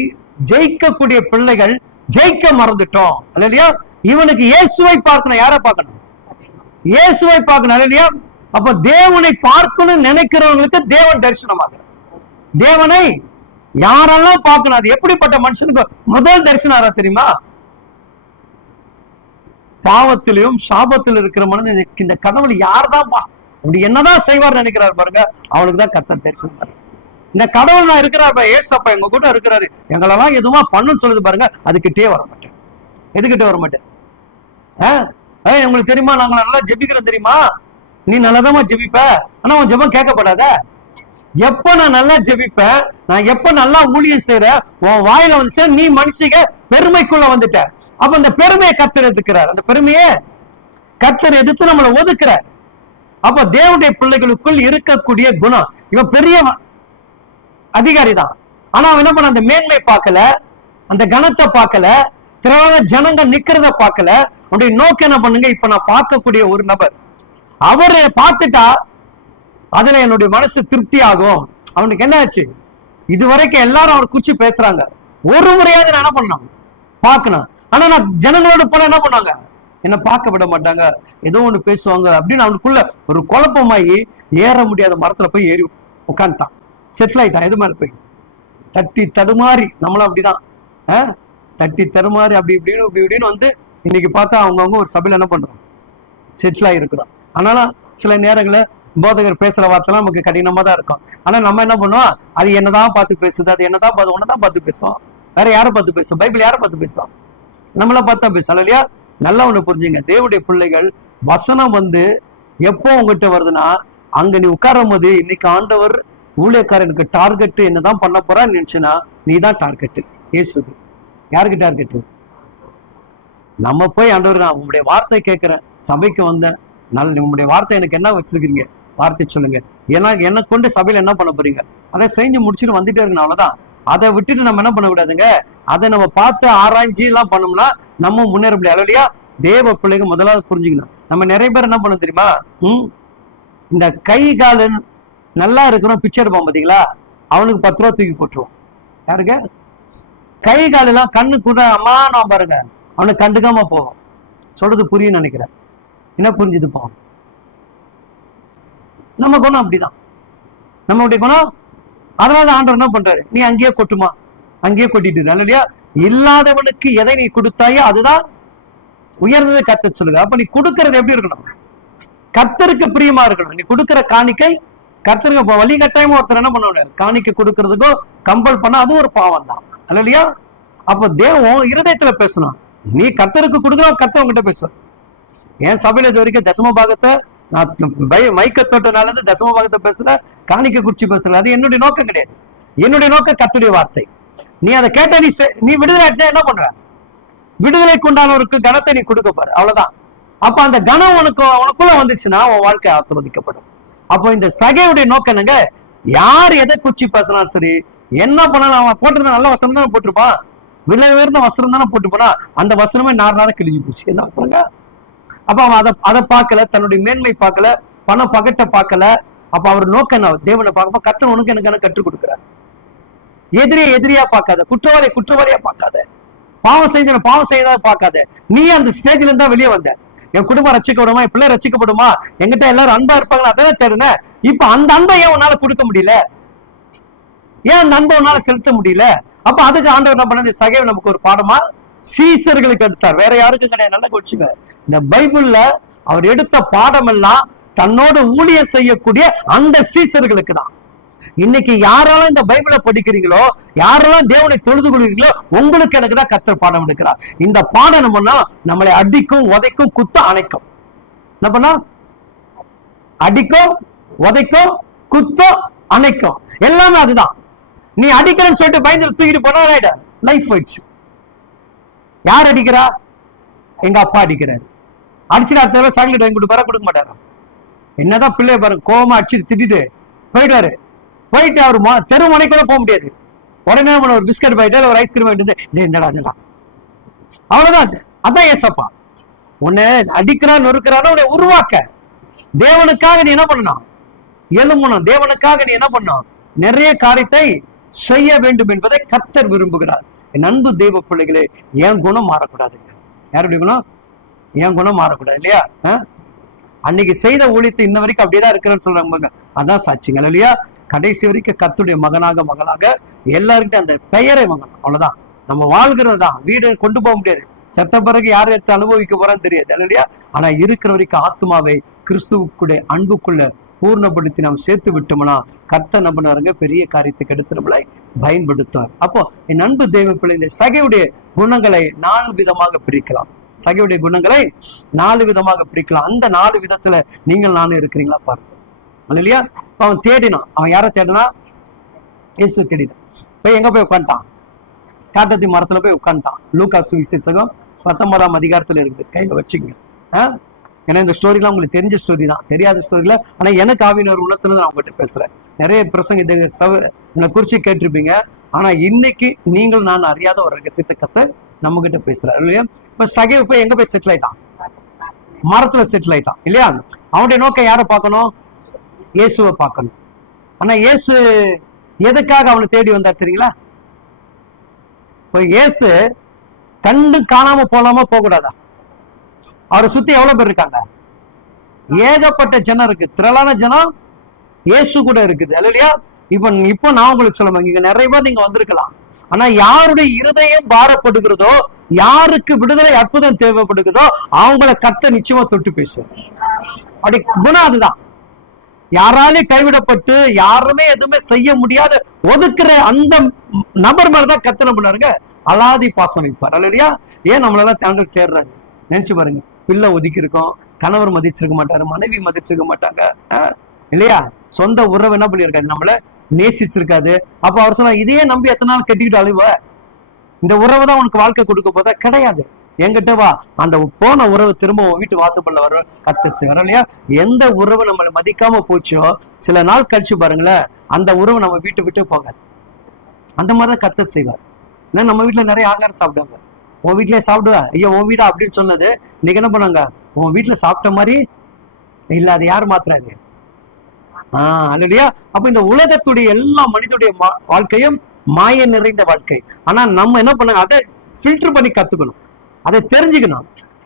ஜெயிக்கக்கூடிய பிள்ளைகள் ஜெயிக்க மறந்துட்டோம் இல்லையா? இவனுக்கு இயேசுவை பார்க்கணும். யாரை பார்க்கணும்? இயேசுவை பார்க்கணும் இல்லையா? அப்ப தேவனை பார்க்கணும் நினைக்கிறவங்களுக்கு தேவன் தரிசனமாகிறார். தேவனை யாரெல்லாம் பார்க்கணும், அது எப்படிப்பட்ட மனுஷனுக்கு முதல் தரிசனம் தெரியுமா? பாவத்திலையும் சாபத்தில் இருக்கிற மனிதன் இந்த கடவுள் யார்தான் அப்படி என்னதான் செய்வார் நினைக்கிறார் பாருங்க, அவனுக்கு தான் கர்த்தர் தரிசனம். இந்த கடவுள் நான் இருக்கிறார், ஏசப்பா எங்க கூட இருக்கிறாரு, எங்களெல்லாம் எதுவுமா பண்ணுன்னு சொல்லுது பாருங்க, அதுக்கிட்டே வர மாட்டேன். எதுக்கிட்டே வர மாட்டேன். உங்களுக்கு தெரியுமா, நாங்க நல்லா ஜெபிக்கிறோம் தெரியுமா, நீ நல்லதாமா ஜெபிப்ப, ஆனா உன் ஜெபம் கேட்கப்படாத. எப்ப நான் நல்லா ஜெபிப்பேன், நான் எப்ப நல்லா ஊழியம் செய்யறேன், உன் வாயில வந்துச்சு நீ மனுஷங்க பெருமைக்குள்ள வந்துட்ட. அப்ப அந்த பெருமையை கர்த்தர் எதுக்கிறார், அந்த பெருமையை கர்த்தர் எதிர்த்து நம்மளை ஒதுக்குறார். அப்ப தேவனுடைய பிள்ளைகளுக்குள் இருக்கக்கூடிய குணம், இவன் பெரிய அதிகாரி தான், ஆனா அவன் என்ன பண்ண, அந்த மேன்மை பார்க்கல, அந்த கனத்தை பார்க்கல, திரளான ஜனங்கள் நிக்கிறத பார்க்கல. அவனுடைய நோக்கம் என்ன பண்ணுங்க, இப்ப நான் பார்க்கக்கூடிய ஒரு நபர், அவரை பார்த்துட்டா அதுல என்னுடைய மனசு திருப்தி ஆகும். அவனுக்கு என்ன ஆச்சு, இதுவரைக்கும் எல்லாரும் அவர் குறிச்சு பேசுறாங்க, ஒரு முறையாவது நான் என்ன பண்ணணும், பார்க்கணும். ஆனா நான் ஜனங்களோட போல என்ன பண்ணாங்க, என்ன பார்க்க விட மாட்டாங்க, ஏதோ ஒண்ணு பேசுவாங்க அப்படின்னு அவனுக்குள்ள ஒரு குழப்பமாயி ஏற முடியாத மரத்துல போய் ஏறி உட்காந்துட்டான். செட்டில் ஆயிட்டான். எது மேல போய் தட்டி தடுமாறி, நம்மளும் அப்படிதான் தட்டி தடுமாறி அப்படி இப்படின்னு வந்து இன்னைக்கு பார்த்தா அவங்கவுங்க ஒரு சபையில என்ன பண்றோம், செட்டில் ஆகிருக்கிறோம். ஆனாலும் சில நேரங்களில் போதகர் பேசுற வார்த்தைலாம் நமக்கு கடினமா தான் இருக்கும். ஆனா நம்ம என்ன பண்ணுவோம், அது என்னதான் பார்த்து பேசுது, அது என்னதான் பார்த்து ஒன்னதான் பார்த்து பேசும், வேற யாரை பார்த்து பேசும், பைபிள் யாரை பார்த்து பேசும், நம்மள பார்த்தா பேசலாம் இல்லையா. நல்லா ஒண்ணு புரிஞ்சுங்க, தேவனுடைய பிள்ளைகள் வசனம் வந்து எப்போ உங்ககிட்ட வருதுன்னா, அங்க நீ உட்காரும் போது இன்னைக்கு ஆண்டவர் ஊழியக்காரனுக்கு டார்கெட் என்னதான் பண்ண போறான்னு நினைச்சுன்னா நீ தான் டார்கெட். இயேசுக்கு யாருக்கு டார்கெட்? நம்ம போய் ஆண்டவர் நான் உங்களுடைய வார்த்தை கேட்கிறேன், சபைக்கு வந்தேன், உங்களுடைய வார்த்தை எனக்கு என்ன வச்சிருக்கீங்க, வார்த்தை சொல்லுங்க, ஏன்னா என்ன கொண்டு சபையில என்ன பண்ண போறீங்க, அதை செஞ்சு முடிச்சுட்டு வந்துட்டே இருக்கணும், அவ்வளவுதான். அதை விட்டுட்டு நம்ம என்ன பண்ணக்கூடாதுங்க, அதை நம்ம பார்த்து ஆராய்ச்சி எல்லாம் பண்ணோம்னா நம்ம முன்னேற முடியாது இல்லையா. தேவ பிள்ளைங்க முதலாவது புரிஞ்சுக்கணும். நம்ம நிறைய பேர் என்ன பண்ண தெரியுமா, இந்த கை காலு நல்லா இருக்கிறோம் பிச்சை எடுப்பான் பாத்தீங்களா, அவனுக்கு 10 ரூபா தூக்கி போட்டுருவோம். யாருங்க? கை கால் எல்லாம் கண்ணு கூட அம்மா நான் பாருங்க, அவனுக்கு கண்டுக்காம போவோம். சொல்றது புரியும் நினைக்கிறேன். என்ன புரிஞ்சுது போவோம். நம்ம குணம் அப்படிதான், நம்மளுடைய குணம். அதனால ஆண்டவர் என்ன பண்றாரு, நீ அங்கேயே கொட்டுமா, அங்கேயே கொட்டிட்டு இல்லையா. இல்லாதவனுக்கு எதை நீ கொடுத்தாயோ அதுதான் உயர்ந்ததை கர்த்தர் சொல்லுங்க. அப்ப நீ கொடுக்கறது எப்படி இருக்கணும், கர்த்தருக்கு பிரியமா இருக்கணும். நீ கொடுக்கிற காணிக்கை கர்த்தருக்கு வழி கட்டாயமா ஒருத்தர் என்ன பண்ணுவாங்க, காணிக்கை கொடுக்கறதுக்கோ கம்பல் பண்ண அது ஒரு பாவம் தான் இல்லையா. அப்ப தேவன் இருதயத்துல பேசணும். நீ கர்த்தருக்கு கொடுக்குற கர்த்தர் உங்ககிட்ட பேசும். என் சபையில இது வரைக்கும் தசம பாகத்தை நான் மைக்க தொட்டனால இருந்து தசம பாகத்தை பேசுற, காணிக்கை குறிச்சு பேசுற, அது என்னுடைய நோக்கம் கிடையாது. என்னுடைய நோக்கம் கர்த்தருடைய வார்த்தை. நீ அதை கேட்ட நீ விடுதலை அடைஞ்சா என்ன பண்ற, விடுதலைக்கு உண்டானவருக்கு கனத்தை நீ கொடுக்க பாரு, அவ்வளவுதான். அப்ப அந்த கனம் உனக்குள்ள வந்துச்சுன்னா உன் வாழ்க்கை ஆசீர்வதிக்கப்படும். அப்போ இந்த சகையுடைய நோக்கம் என்னங்க, யார் எதை குச்சி பேசினாலும் சரி, என்ன பண்ணாலும் அவன் போட்டிருந்த நல்ல வஸ்திரம் தானே போட்டிருப்பான், விலை உயர்ந்த வஸ்திரம் தானே போட்டு போனா, அந்த வஸ்திரமே நார்னால கிழிஞ்சு போச்சு. என்ன வஸ்திரங்க? அப்ப அவன் அதை பார்க்கல, தன்னுடைய மேன்மை பார்க்கல, பண பகட்டை பார்க்கல. அப்ப அவர் நோக்கம் என்ன, தேவனை பார்க்க கர்த்தர் உனக்கு எனக்கு கற்றுக் கொடுக்கிறார். எதிரியா பார்க்காத, குற்றவாளியா பார்க்காத, பாவம் செய்தா பார்க்காத. நீ அந்த ஸ்டேஜ்ல இருந்தா வெளியே வந்த, என் குடும்பம் ரசிக்கப்படுமா, என் பிள்ளை ரசிக்கப்படுமா, என்கிட்ட எல்லாரும் அன்பா இருப்பாங்க, அதானே தேடுன. இப்ப அந்த அன்பை ஏன் உன்னால கொடுக்க முடியல, ஏன் அந்த அன்பை உன்னால செலுத்த முடியல? அப்ப அதுக்கு ஆண்டவர் என்ன பண்ணது, சகைவு நமக்கு ஒரு பாடமா சீசர்களுக்கு எடுத்தார், வேற யாருக்கும் கிடையாது. நல்லா கொச்சுங்க, இந்த பைபிள்ல அவர் எடுத்த பாடம் எல்லாம் தன்னோடு ஊழியம் செய்யக்கூடிய அந்த சீசர்களுக்கு தான். இன்னைக்கு யாரெல்லாம் இந்த பைபிளை படிக்கிறீங்களோ, யாரெல்லாம் தேவனை தொழுது கொள்கிறீங்களோ, உங்களுக்கு எனக்கு தான் கர்த்தர் பாடம் எடுக்கிறார். இந்த பாடம் நம்மனா நம்மளை அடிக்கும், உதைக்கும், குத்த அணைக்கும். என்ன பண்ணா, அடிக்கும், உதைக்கும், குத்த அணைக்கும், எல்லாமே அதுதான். நீ அடிக்கிறேன்னு சொல்லிட்டு பயந்து தூக்கிட்டு போனா லைஃப் போயிடுச்சு. யார் அடிக்கிறா? எங்க அப்பா அடிக்கிறாரு. அடிச்சுட்டு அடுத்த தடவை சாக்லேட் வாங்கி கொடுக்க மாட்டாரு. என்னதான் பிள்ளைய பாருங்க, கோவமா அடிச்சுட்டு திட்டிட்டு போயிட்டாரு. போயிட்டு அவர் தெரு முனைக்கு கூட போக முடியாது. உடனே ஒரு பிஸ்கட் பாயிட்டு ஒரு ஐஸ்கிரீம் வாங்கிட்டு என்னடா, அவ்வளவுதான். அதான் ஏசப்பா உன்னை அடிக்கிறா நொறுக்கிறான உன்னை உருவாக்க. தேவனுக்காக நீ என்ன பண்ணணும், எழும்பணும். தேவனுக்காக நீ என்ன பண்ணணும், நிறைய காரியத்தை செய்ய வேண்டும் என்பதை கர்த்தர் விரும்புகிறார். என் அன்பு தேவ பிள்ளைகளே, என் குணம் மாறக்கூடாதுங்க. யாருடைய குணம்? என் குணம் மாறக்கூடாது இல்லையா. அன்னைக்கு செய்த ஊழியத்தை இன்ன வரைக்கும் அப்படியேதான் இருக்கிறேன்னு சொல்றாங்க, அதான் சாட்சிங்கள் இல்லையா. கடைசி வரைக்கும் கர்த்தருடைய மகனாக எல்லாருக்கிட்ட அந்த பெயரை மகன், அவ்வளவுதான். நம்ம வாழ்கிறது தான், வீடு கொண்டு போக முடியாது, செத்த பிறகு யார் எடுத்து அனுபவிக்க போறான்னு தெரியாது இல்லையா. ஆனா இருக்கிற வரைக்கும் ஆத்மாவை கிறிஸ்துவுக்குடைய அன்புக்குள்ள பூர்ணப்படுத்தி நாம் சேர்த்து விட்டோம்னா கர்த்தர் நம்ம பாருங்க பெரிய காரியத்துக்கு எடுத்து நம்மளை பயன்படுத்துவார். அப்போ என் அன்பு தேவ பிள்ளை, இந்த சகையுடைய குணங்களை 4 விதமாக பிரிக்கலாம். சகையுடைய குணங்களை 4 விதமாக பிரிக்கலாம். அந்த 4 விதத்துல நீங்கள் நானும் இருக்கிறீங்களா பாருங்க இல்லையா. அவன் தேடினான். அவன் யாரை தேடினா? இயேசு தேடினான். போய் எங்க போய் உட்காந்துட்டான்? காட்டத்தி மரத்துல போய் உட்காந்துட்டான். லூக்கா சுவிசேஷம் 19ஆம் அதிகாரத்துல இருக்குது, கையில வச்சுங்க. ஏன்னா இந்த ஸ்டோரிலாம் உங்களுக்கு தெரிஞ்ச ஸ்டோரி தான், தெரியாத ஸ்டோரியில. ஆனா எனக்கு ஆவியினர் உணர்த்துல நான் உங்ககிட்ட பேசுறேன். நிறைய பிரசங்க என்னை குறிச்சு கேட்டிருப்பீங்க. ஆனா இன்னைக்கு நீங்கள் நான் அறியாத ஒரு ரகசியத்தை கத்த நம்ம கிட்ட பேசுறாரு இல்லையா. இப்ப சகைவு போய் எங்க போய் செட்டில் ஆயிட்டான்? மரத்துல செட்டில் ஆயிட்டான் இல்லையா. அவனுடைய நோக்கம் யாரை பார்க்கணும்? இயேசுவை பார்க்கணும். ஆனா இயேசு எதுக்காக அவனை தேடி வந்தார் தெரியுங்களா? இயேசு கண்டு காணாம போலாமா போகக்கூடாதா? அவரை சுத்தி எவ்வளவு பேர் இருக்காங்க? ஏகப்பட்ட ஜனம் இருக்கு, திரளான ஜனம். இயேசு கூட இருக்குது இல்லையா? இப்போ நான் உங்களுக்கு சொல்லுவேன், இங்க நிறைய பேர் நீங்க வந்திருக்கலாம், ஆனா யாருடைய இருதயம் பாரப்படுகிறதோ, யாருக்கு விடுதலை அற்புதம் தேவைப்படுகிறதோ அவங்கள கர்த்தர் நிச்சயமா தொட்டு பேசும். அப்படி குணம் அதுதான். யாராலையும் கைவிடப்பட்டு யாருமே எதுவுமே செய்ய முடியாத ஒதுக்குற அந்த நபர் மேலதான் கர்த்தர் என்ன பண்ணாருங்க, அலாதி பாசம் வைப்பார் இல்லையா? ஏன் நம்மளெல்லாம் தாங்கள் தேடுறாரு நினைச்சு பாருங்க. பிள்ளை ஒதுக்கி இருக்கோம், கணவர் மதிச்சிருக்க மாட்டாரு, மனைவி மதிச்சிருக்க மாட்டாங்க இல்லையா? சொந்த உறவு என்ன பண்ணிருக்காது, நம்மள நேசிச்சிருக்காது. அப்ப அவர் சொன்னா, இதையே நம்பி எத்தனை நாள் கட்டிக்கிட்டு அழுவ? இந்த உறவு தான் உனக்கு வாழ்க்கை கொடுக்க போதா? கிடையாது. என்கிட்ட வா, அந்த போன உறவு திரும்ப வீட்டு வாசப்படல வரும் கத்து வர இல்லையா? எந்த உறவு நம்மளை மதிக்காம போச்சோ சில நாள் கழிச்சு பாருங்களேன், அந்த உறவு நம்ம வீட்டு விட்டு போகாது. அந்த மாதிரிதான் கத்து செய்வார். ஏன்னா நம்ம வீட்டுல நிறைய ஆகாரம் சாப்பிடுவாங்க. உன் வீட்லயே சாப்பிடுவா, ஐயோ உன் வீடா அப்படின்னு சொன்னது நீங்க என்ன பண்ணாங்க, உன் வீட்டுல சாப்பிட்ட மாதிரி இல்ல, அது யார் மாத்துறாரு? இல்லையா? அப்ப இந்த உலகத்துடைய எல்லா மனிதனுடைய வாழ்க்கையும் மாய நிறைந்த வாழ்க்கை. ஆனா நம்ம என்ன பண்ண, அதை ஃபில்டர் பண்ணி கத்துக்கணும், அதை தெரிஞ்சுக்கணும்.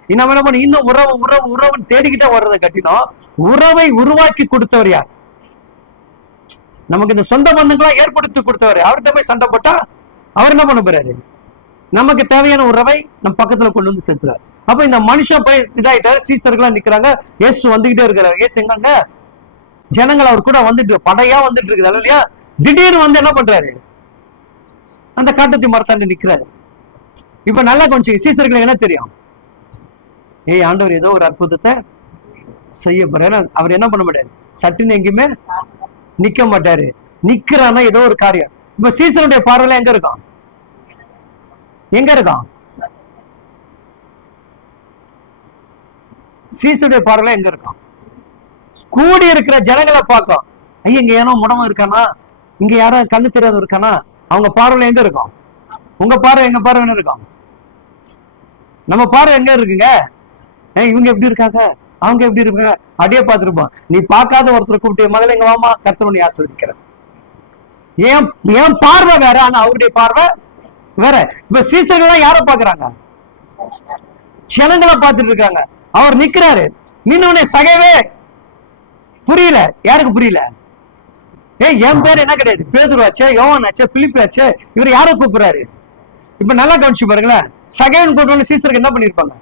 நம்ம என்ன பண்ண, இன்னும் உறவு உறவு உறவுன்னு தேடிக்கிட்டே வர்றதை கட்டினோம். உறவை உருவாக்கி கொடுத்தவர் யார்? நமக்கு இந்த சொந்த பந்தங்களா ஏற்படுத்தி கொடுத்தவர். அவர்கிட்ட போய் சண்டை போட்டா அவர் என்ன பண்ண போறாரு? நமக்கு தேவையான உறவை நம்ம பக்கத்துல கொண்டு வந்து சேர்த்துறாரு. அப்ப இந்த மனுஷன் போய் இதாயிட்டாரு, சீசர்களா நிக்கிறாங்க, இயேசு வந்துகிட்டே இருக்கிறாரு. இயேசு எங்க, ஜனங்கள் அவர் கூட வந்துட்டு படையா வந்துட்டு இருக்குது இல்லையா? திடீர்னு வந்து என்ன பண்றாரு, அந்த காட்டத்தி மரத்தாண்டி நிக்கிறாரு. இப்ப நல்லா கொஞ்சம் சீசர்களுக்கு என்ன தெரியும், ஏய் ஆண்டவர் ஏதோ ஒரு அற்புதத்தை செய்ய போறாரு. அவர் என்ன பண்ண மாட்டாரு, சட்டுன்னு எங்கேயுமே நிக்க மாட்டாரு. நிக்கிறான்னா ஏதோ ஒரு காரியம். இப்ப சீசருடைய பார்வையில எங்க இருக்கும், எங்க இருக்கும்? சீசருடைய பார்வையில எங்க இருக்கும்? கூடி இருக்கிற ஜனங்களை பார்க்கும். ஐயா இங்க ஏனோ முடமா இருக்கானா, இங்க யாரும் கண்ணு தெரியாத இருக்கானா, அவங்க பார்வையில எங்க இருக்கும்? உங்க பார்வை எங்க பார்வை இருக்கும்? நம்ம பார்வை எங்க இருக்குங்க? இவங்க எப்படி இருக்காங்க, அவங்க எப்படி இருக்காங்க, அப்படியே பார்த்துருப்போம். நீ பார்க்காத ஒருத்தர் கூப்பிட்டு, மகளை எங்க வாமா, கர்த்தர் ஆசீர்வதிக்கிறேன். ஏன் பார்வை வேற, ஆனா அவருடைய பார்வை வேற. இப்ப சீசர்கள் யார பாக்குறாங்க, ஜனங்களை பார்த்துட்டு இருக்காங்க. அவர் நிக்கிறாரு, மீனவனே சகைவே புரியல. யாருக்கு புரியல? என் பேர் என்ன கிடையாது, பேதுருவாச்சே, யோவானாச்சே, பிலிப்பாச்சே, இவர் யார கூப்பிடுறாரு? இப்ப நல்லா கவனிச்சு பாருங்களேன். சகைவன் கூப்பிட்டு சீசருக்கு என்ன பண்ணிருப்பாங்க,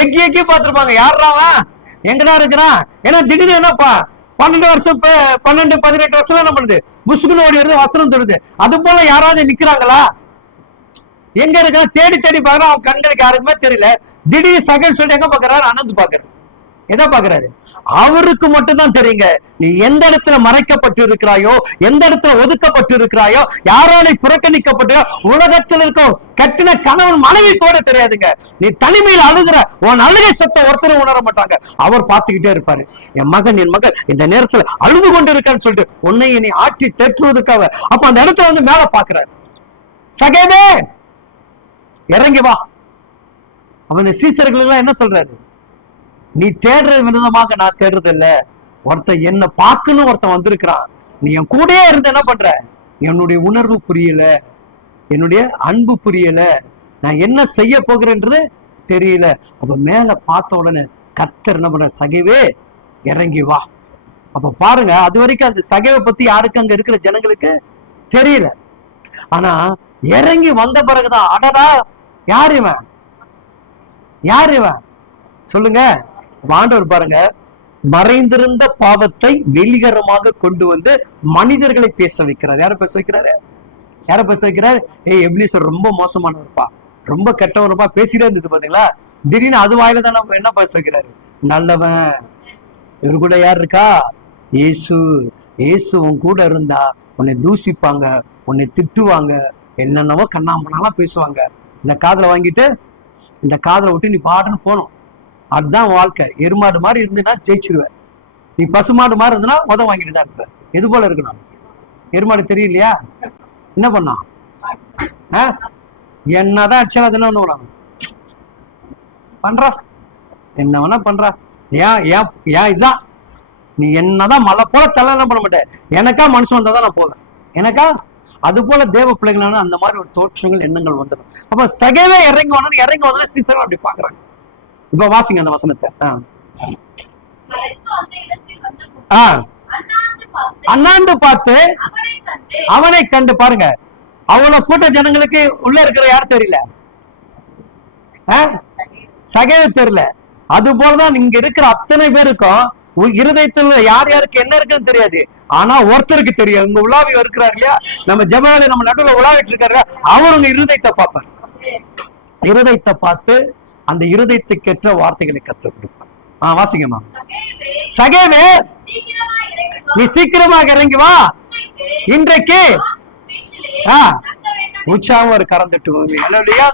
எக்கி பார்த்திருப்பாங்க. யாராவன் எங்கடா இருக்கிறான்? ஏன்னா திடீர்னு என்னப்பா 12 வருஷம் 18 வருஷம் என்ன பண்ணுது, முசுகுன்னு ஓடி வருது, வஸ்திரம் தொடுது. அது போல யாராவது நிக்கிறாங்களா? எங்க இருக்கா தேடி தேடி பாக்குறான், அவன் கண்களுக்கு யாருக்குமே தெரியல. திடீர்னு சகன் சொல்லிட்டு எங்க பாக்குறாரு, அனந்து பாக்குறாரு. எதை பாக்குறாரு? அவருக்கு மட்டும்தான் தெரியுங்க. நீ எந்த இடத்துல மறைக்கப்பட்டு இருக்கிறாயோ, எந்த இடத்துல ஒதுக்கப்பட்டு இருக்கிறாயோ, யாராலே புறக்கணிக்கப்பட்டு உலகத்தில் இருக்கும் கட்டின கணவன் மனைவி கூட தெரியாதுங்க. நீ தனிமையில் அழுகிற உன் அழுகை சத்தம் ஒருத்தரும் உணர மாட்டாங்க. அவர் பார்த்துக்கிட்டே இருப்பாரு. என் மகன் இந்த நேரத்துல அழுது கொண்டு இருக்கான்னு சொல்லிட்டு உன்னை என்னை ஆட்டி தேற்றுவதற்காக அப்ப அந்த இடத்துல வந்து மேல பாக்குறாரு. சகேவே இறங்கி வா. அவன் இந்த சீசர்கள் எல்லாம் என்ன சொல்றாரு, நீ தேடுற விதமாக நான் தேடுறது இல்ல, ஒருத்தன் என்ன பார்க்கணும், ஒருத்தன் வந்திருக்கிறான். நீ என் கூடயே இருந்து என்ன பண்ற, என்னுடைய உணர்வு புரியல, என்னுடைய அன்பு புரியல, நான் என்ன செய்ய போகிறேன்றது தெரியல. அப்ப மேல பார்த்த உடனே கர்த்தர் என்ன பண்ற, சகைவே இறங்கி வா. அப்ப பாருங்க, அது வரைக்கும் அந்த சகைவை பத்தி யாருக்கு அங்க இருக்கிற ஜனங்களுக்கு தெரியல. ஆனா இறங்கி வந்த பிறகுதான், அடடா யார் இவன், யார் இவன் சொல்லுங்க. ஆண்டவர் பாருங்க, மறைந்திருந்த பாவத்தை வெளிகரமாக கொண்டு வந்து மனிதர்களை பேச வைக்கிறார். யார பேச வைக்கிறாரு, யார பேச வைக்கிறார்? எப்லீஸ் ரொம்ப மோசமானவர்ப்பா, ரொம்ப கெட்டவர்ப்பா, பேசிட்டே இருந்தது பாத்தீங்களா. திடீர்னு அது வாயில தான் என்ன பேச வைக்கிறாரு, நல்லவன். இவரு கூட யார் இருக்கா, இயேசு. இயேசு உன் கூட இருந்தா உன்னை தூசிப்பாங்க, உன்னை திட்டுவாங்க, என்னென்னவோ கண்ணாமண்ணாலாம் பேசுவாங்க. இந்த காதலை வாங்கிட்டு இந்த காதலை விட்டு நீ பாட்டுன்னு போகணும். அதுதான் வாழ்க்கை. எருமாடு மாதிரி இருந்துன்னா ஜெயிச்சிருவேன். நீ பசுமாடு மாதிரி இருந்தனா உதவ வாங்கிட்டு தான் இருப்ப. எது போல இருக்கணும், எருமாடு தெரியலையா, என்ன பண்ணா, என்னதான் அடிச்சா அது என்ன பண்றா, என்ன வேணா பண்றா. ஏன் இதுதான், நீ என்னதான் மழை போல தலை என்ன பண்ண மாட்டேன், எனக்கா மனுஷன் வந்தாதான் நான் போவேன், எனக்கா. அது போல தேவ பிள்ளைகளான அந்த மாதிரி ஒரு தோற்றங்கள் எண்ணங்கள் வந்துடும். அப்ப சகைவே இறங்கி வந்தோம், இறங்கி வந்தோம் சீசர்கள் அப்படி பாக்குறாங்க. இப்ப வாசிங்க அந்த வசனத்தை. அண்ணாந்து பார்த்து அவனை கண்டு பாருங்க. அவ்வளவு கூட்ட ஜனங்களுக்கு உள்ள இருக்கிற யார் தெரியல, சகேவு தெரியல. அது போலதான் இங்க இருக்கிற அத்தனை பேருக்கும் இருதயத்துல யார் யாருக்கு என்ன இருக்குன்னு தெரியாது. ஆனா ஒருத்தருக்கு தெரியும், இங்க உலாவி இருக்கிறார் இல்லையா, நம்ம ஜெபவேளை நம்ம நடுவில் உலாவிட்டு இருக்காரு, அவருங்க இருதயத்தை பார்ப்பார். இருதயத்தை பார்த்து அந்த இருதயத்துக்கேற்ற வார்த்தைகளை கற்றுக் கொடுப்பார். வாசிங்கம்மா. சகேவே, நீ சீக்கிரமாக இறங்கி வா, இன்றைக்கு உற்சாகம் ஒரு கறந்துட்டு இல்லையா.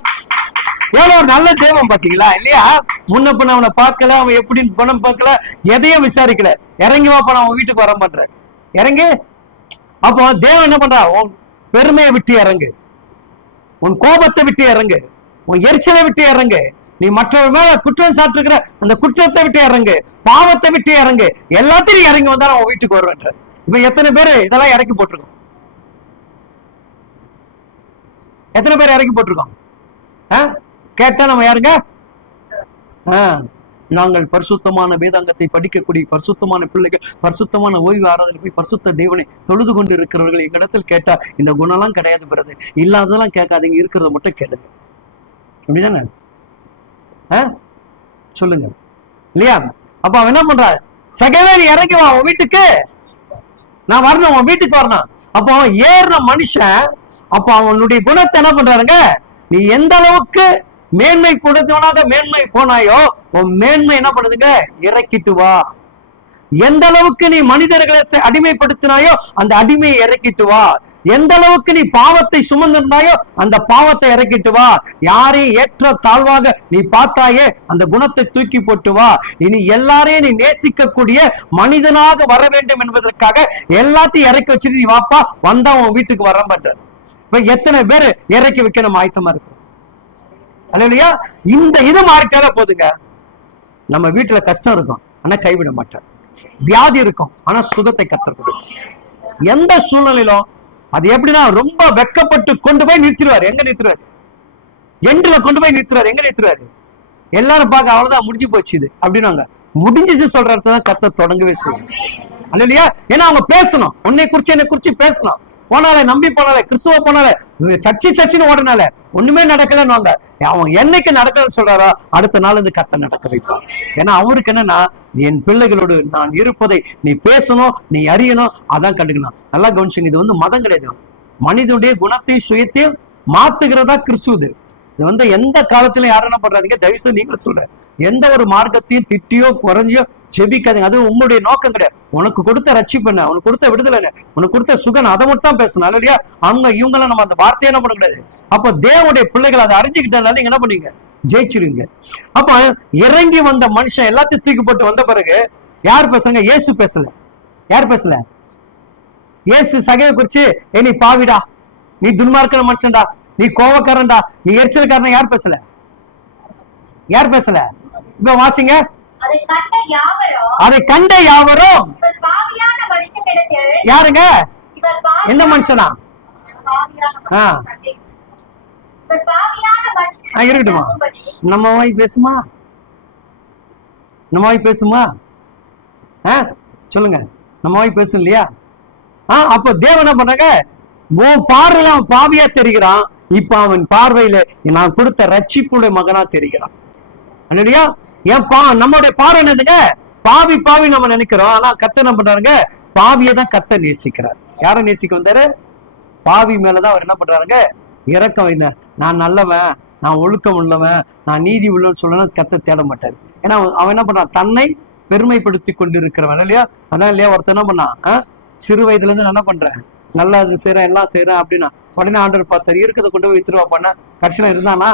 எவ்வளவு ஒரு நல்ல தேவம் பாத்தீங்களா இல்லையா. முன்ன பின்ன அவனை பார்க்கல, அவன் எப்படின்னு பணம் பார்க்கல, எதையும் விசாரிக்கல. இறங்கி வா பணம், அவன் வீட்டுக்கு வர மாட்டேற இறங்கு. அப்போ தேவன் என்ன பண்றா, உன் பெருமையை விட்டு இறங்கு, உன் கோபத்தை விட்டு இறங்கு, உன் எரிச்சலை விட்டு இறங்கு, நீ மற்றவர் மேல குற்றம் சாட்டுகிற அந்த குற்றத்தை விட்டு இறங்கு, பாவத்தை விட்டு இறங்கு, எல்லாத்தையும் இறங்கி வந்தா அவன் வீட்டுக்கு வருவேன்ற. இப்ப எத்தனை பேரு இதெல்லாம் இறக்கி போட்டிருக்கோம், எத்தனை பேர் இறக்கி போட்டிருக்கோம் கேட்டா நம்ம யாருங்க. நாங்கள் பரிசுத்தமான வேதாங்கத்தை படிக்கக்கூடிய பரிசுத்தமான பிள்ளைகள், பரிசுத்தமான ஓய்வு ஆராதனை போய் பரிசுத்த தேவனை தொழுது கொண்டு இருக்கிறவர்கள் எங்க இடத்துல கேட்டா இந்த குணம்லாம் கிடையாது பிறகு, இல்லாததெல்லாம் கேட்காதீங்க, இருக்கிறத மட்டும் கேளுங்க. அப்படிதானே சொல்லுங்க இல்லையா. அப்ப அவன் என்ன பண்ற, சகவே நீ இறங்கி வா உன் வீட்டுக்கு, நான் வரணும் உன் வீட்டுக்கு வரணும். அப்போ அவன் ஏறின மனுஷன், அப்ப அவனுடைய குணத்தை என்ன பண்றாருங்க, நீ எந்த அளவுக்கு மேன்மை கொடுத்தவனாக மேன்மை போனாயோ உன் மேன்மை என்ன பண்ணுதுங்க, இறக்கிட்டு வா. எந்த அளவுக்கு நீ மனிதர்களை அடிமைப்படுத்தினாயோ அந்த அடிமையை இறக்கிட்டு வா. எந்த அளவுக்கு நீ பாவத்தை சுமந்திருந்தாயோ அந்த பாவத்தை இறக்கிட்டு வா. யாரையும் ஏற்ற தாழ்வாக நீ பார்த்தாயே அந்த குணத்தை தூக்கி போட்டு வா. இனி எல்லாரையும் நீ நேசிக்கக்கூடிய மனிதனாக வர வேண்டும் என்பதற்காக எல்லாத்தையும் இறக்கி வச்சுட்டு நீ வாப்பா, வந்தா உன் வீட்டுக்கு வர மாட்டார். இப்ப எத்தனை பேர் இறக்கி வைக்க நம்ம ஆயத்தமா இருக்கிறோம் இல்லையா. இந்த இது மாறிட்டாலே போதுங்க, நம்ம வீட்டுல கஷ்டம் இருக்கும் ஆனா கைவிட மாட்டார், வியாதி இருக்கும் ஆனா சுகத்தை கற்றுக் எந்த சூழ்நிலையிலும். அது எப்படின்னா ரொம்ப வெக்கப்பட்டு கொண்டு போய் நிறுத்திடுவாரு. எங்க நிறுத்துவாரு, எண்டுல கொண்டு போய் நிறுத்துறாரு. எங்க நிறுத்துவாரு, எல்லாரும் பார்க்க அவ்வளவுதான் முடிஞ்சு போச்சு இது அப்படின்னாங்க. முடிஞ்சிச்சு சொல்ற இடத்துல கத்த தொடங்கவே செய்யும் இல்லையா. ஏன்னா அவங்க பேசணும், உன்னை குறிச்சு என்னை குறிச்சு பேசணும். போனாலே நம்பி போனாலே கிறிஸ்துவ போனாலே சச்சின்னு ஓடினால ஒண்ணுமே நடக்கலன்னு வாங்க. அவன் என்னைக்கு நடக்கலன்னு சொல்றாரோ அடுத்த நாள் இந்த கத்த நடக்க வைப்பான். ஏன்னா அவருக்கு என்னன்னா, என் பிள்ளைகளோடு நான் இருப்பதை நீ பேசணும், நீ அறியணும், அதான் கண்டுக்கணும். நல்லா கவனிச்சுங்க, இது மதம் கிடையாது, மனிதனுடைய குணத்தையும் சுயத்தையும் மாத்துகிறதா கிறிஸ்துவது. இது எந்த காலத்திலும் யாரும் என்ன பண்றாதீங்க, தயவுசெய்து நீங்களும் சொல்றேன், எந்த ஒரு மார்க்கத்தையும் திட்டியோ குறைஞ்சியோ ஜெபிக்காதீங்க. அது உங்களுடைய நோக்கம் கிடையாது. உனக்கு கொடுத்த ரட்சிப்பு என்ன, உனக்கு கொடுத்த விடுதலை, உனக்கு கொடுத்த சுகன், அதை மட்டும் பேசணும் இல்லையா. அவங்க இவங்கெல்லாம் நம்ம அந்த வார்த்தையை என்ன பண்ண கிடையாது. அப்ப தேவனுடைய பிள்ளைகள் அதை அறிஞ்சுக்கிட்டனால நீங்க என்ன பண்ணீங்க, ஜெயிச்சிருவீங்க. அப்ப இறங்கி வந்த மனுஷன் எல்லாத்தையும் தூக்கி போட்டு வந்த பிறகு யார் பேசுறாங்க, இயேசு பேசல. யார் பேசல, இயேசு சகையை குறிச்சு நீ பாவிடா, நீ துன்மார்க்கிற மனுஷன்டா, நீ கோவக்காரன்டா, நீ எரிச்சல்காரன், யார் பேசல, யார் பேசல. இப்ப வாசிங்க, அதை கண்ட யாவரும் யாருங்க, எந்த மனுஷனா, இருக்கட்டுமா, நம்ம வாய் பேசுமா, நம்ம வாய் பேசுமா, சொல்லுங்க, நம்ம வாய் பேசும் இல்லையா. அப்ப தேவன் என்ன பண்றாங்க, உன் பார்வையில அவன் பாவியா தெரிகிறான், இப்ப அவன் பார்வையில நான் கொடுத்த ரட்சிப்புடைய மகனா தெரிகிறான் இல்லையா. நம்மளுடைய பார்வை என்னதுங்க, பாவி பாவி நம்ம நினைக்கிறோம். ஆனா கத்த என்ன பண்றாருங்க, பாவியை தான் கத்த நேசிக்கிறார். யாரை நேசிக்க வந்தாரு, பாவி மேலதான் அவர் என்ன பண்றாருங்க, இறக்கம் வைந்தார். நான் நல்லவன், நான் ஒழுக்கம் உள்ளவன், நான் நீதி உள்ளவன் சொல்லணும் கத்த தேட மாட்டாரு. ஏன்னா அவன் என்ன பண்றான், தன்னை பெருமைப்படுத்தி கொண்டு இருக்கிறவன் இல்லையா. அதான் இல்லையா, ஒருத்தர் என்ன பண்ணான், சிறு வயதுல இருந்து நான் என்ன பண்றேன், நல்லா இது செய்யறேன் எல்லாம் செய்யறேன் அப்படின்னா உடனே ஆண்டவர் பார்த்தாரு, இருக்கிறத கொண்டு போய் வித்துருவா பண்ண, கட்சியில இருந்தானா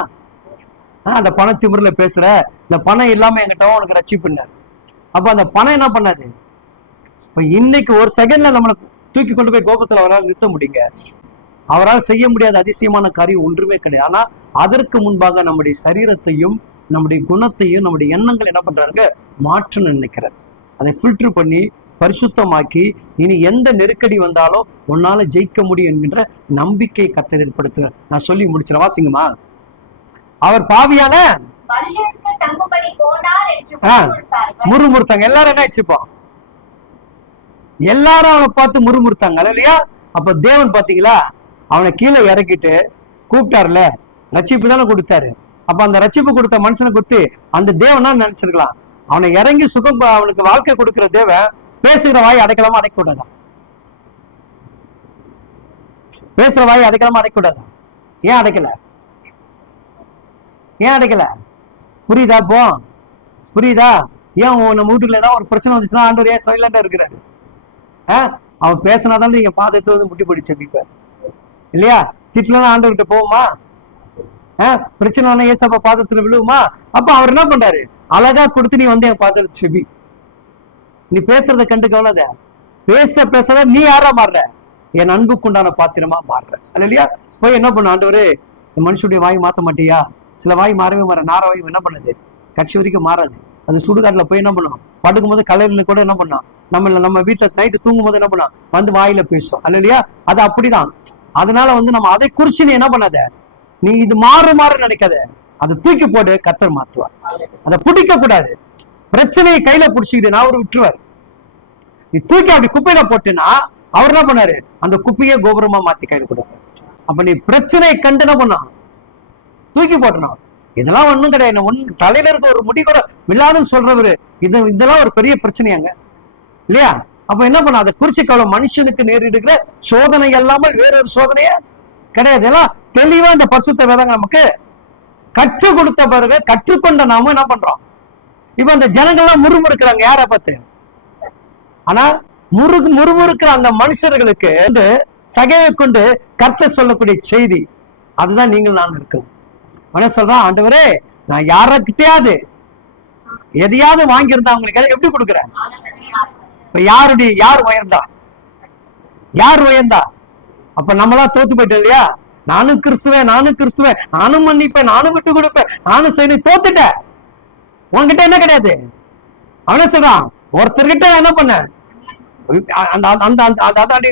அந்த பண திமிரில பேசுற, இந்த பணம் இல்லாம என்கிட்ட உனக்கு ரட்சிப்புன்னாரு. அப்ப அந்த பணம் என்ன பண்ணாது, இப்ப இன்னைக்கு ஒரு செகண்ட்ல நம்மளை தூக்கி கொண்டு போய் கோபத்துல அவரால் நிறுத்த முடியுங்க. அவரால் செய்ய முடியாத அதிசயமான காரியம் ஒன்றுமே கிடையாது. ஆனா அதற்கு முன்பாக நம்முடைய சரீரத்தையும் நம்முடைய குணத்தையும் நம்முடைய எண்ணங்கள் என்ன பண்றாருங்க, மாற்ற நினைக்கிறார். அதை ஃபில்டர் பண்ணி பரிசுத்தமாக்கி இனி எந்த நெருக்கடி வந்தாலும் உன்னால ஜெயிக்க முடியும் என்கின்ற நம்பிக்கை கத்த ஏற்படுத்துகிறார். நான் சொல்லி முடிச்சிட வாசிங்கம்மா. அவர் பாவியான தங்கும்படி போனார் என்று முறுமுறுத்தார்கள். முறுமுறுத்தாங்க. எல்லாரும் என்ன வச்சுப்போம், எல்லாரும் அவனை பார்த்து முறுமுறுத்தாங்க இல்லையா? அப்ப தேவன் பாத்தீங்களா, அவனை கீழே இறக்கிட்டு கூப்பிட்டாருல, ரட்சிப்பு தானே கொடுத்தாரு. அப்ப அந்த ரட்சிப்பு கொடுத்த மனுஷனை குத்தி அந்த தேவனா நினைச்சிருக்கலாம். அவனை இறங்கி சுகம் அவனுக்கு வாழ்க்கை கொடுக்கிற தேவன் பேசுகிற வாய் அடைக்கலாமா அடைக்க கூடாதான்? பேசுற வாய் அடைக்கலாமா அடைக்க கூடாதான்? ஏன் அடைக்கல? ஏன் அடைக்கல? புரியுதா? இப்போ புரியுதா? ஏன் நம்ம வீட்டுக்குள்ள ஏதாவது ஒரு பிரச்சனை வந்துச்சுன்னா ஆண்டவர் ஏன் சைலண்டா இருக்கிறாரு? அவன் பேசினாதான் நீங்க பாதத்தை வந்து முட்டி பிடிச்ச இல்லையா? திட்டலாம் ஆண்டவர்கிட்ட போகுமா? பிரச்சனை ஏசப்பா பாதத்துல விழுவுமா? அப்ப அவர் என்ன பண்றாரு, அழகா கொடுத்து நீ வந்து என் பாதத்துல செபி, நீ பேசுறத கண்டு கவனத, பேச நீ யாரா மாறுற, என் அன்புக்குண்டான பாத்திரமா மாறுற இல்லையா? போய் என்ன பண்ண, ஆண்டவரு மனுஷனுடைய வாய் மாத்த மாட்டியா? சில வாய் மாறவே மாற, நார வாய் என்ன பண்ணுது, கட்சி வரைக்கும் மாறாது. அது சுடுகாட்டுல போய் என்ன பண்ணும், படுக்கும் போது கலையில கூட என்ன பண்ணோம், நம்ம வீட்டுல நைட்டு தூங்கும் போது என்ன பண்ணோம், வந்து வாயில பேசும் இல்லையா? அது அப்படிதான். அதனால வந்து நம்ம அதை குறிச்சு நீ என்ன பண்ணாத, நீ இது மாறு நினைக்காத, அதை தூக்கி போட்டு கர்த்தர் மாத்துவார். அதை பிடிக்க கூடாது. பிரச்சனையை கையில பிடிச்சிக்கிட்டு நான் அவரு விட்டுருவாரு. நீ தூக்கி அப்படி குப்பையில போட்டுனா அவர் என்ன பண்ணாரு, அந்த குப்பையை கோபுரமா மாத்தி கையில கொடுப்பாரு. அப்ப நீ பிரச்சனையை கண்டு என்ன பண்ண, தூக்கி போட்டணும். இதெல்லாம் ஒண்ணும் கிடையாது, ஒண்ணு தலையில இருக்க ஒரு முடி கூட விழாதுன்னு சொல்றவரு இதெல்லாம் ஒரு பெரிய பிரச்சனையாங்க இல்லையா? அப்ப என்ன பண்ண, அதை குறிச்சு கவலை. மனுஷனுக்கு நேரிடுகிற சோதனை இல்லாமல் வேறொரு சோதனைய கிடையாது. எல்லாம் தெளிவா இந்த பரிசுத்த வேதங்க நமக்கு கற்றுக் கொடுத்த பிறகு கற்றுக்கொண்ட நாம என்ன பண்றோம், இப்ப அந்த ஜனங்கள்லாம் முறுமுறுக்கிறாங்க யாரை பார்த்து. ஆனா முறுமுறுக்கிற அந்த மனுஷர்களுக்கு சகையை கொண்டு கர்த்தர் சொல்லக்கூடிய செய்தி அதுதான் நீங்கள் நான் இருக்கணும். மனசு சொல்றான், ஆண்டவரே நான் யாருக்கிட்டையாவது எதையாவது வாங்கியிருந்தா அவங்களுக்கு எப்படி கொடுக்குறேன்? இப்ப யார் உயர்ந்தா, யார் உயர்ந்தா? அப்ப நம்மளா தோத்து போயிட்டோம் இல்லையா? நானும் கிறிஸ்துவேன், நானும் மன்னிப்பேன், நானும் விட்டு கொடுப்பேன், நானும் செய்ய தோத்துட்டேன். உன்கிட்ட என்ன கிடையாது. அவனே சொல்றான், ஒருத்தர்கிட்ட என்ன பண்ண,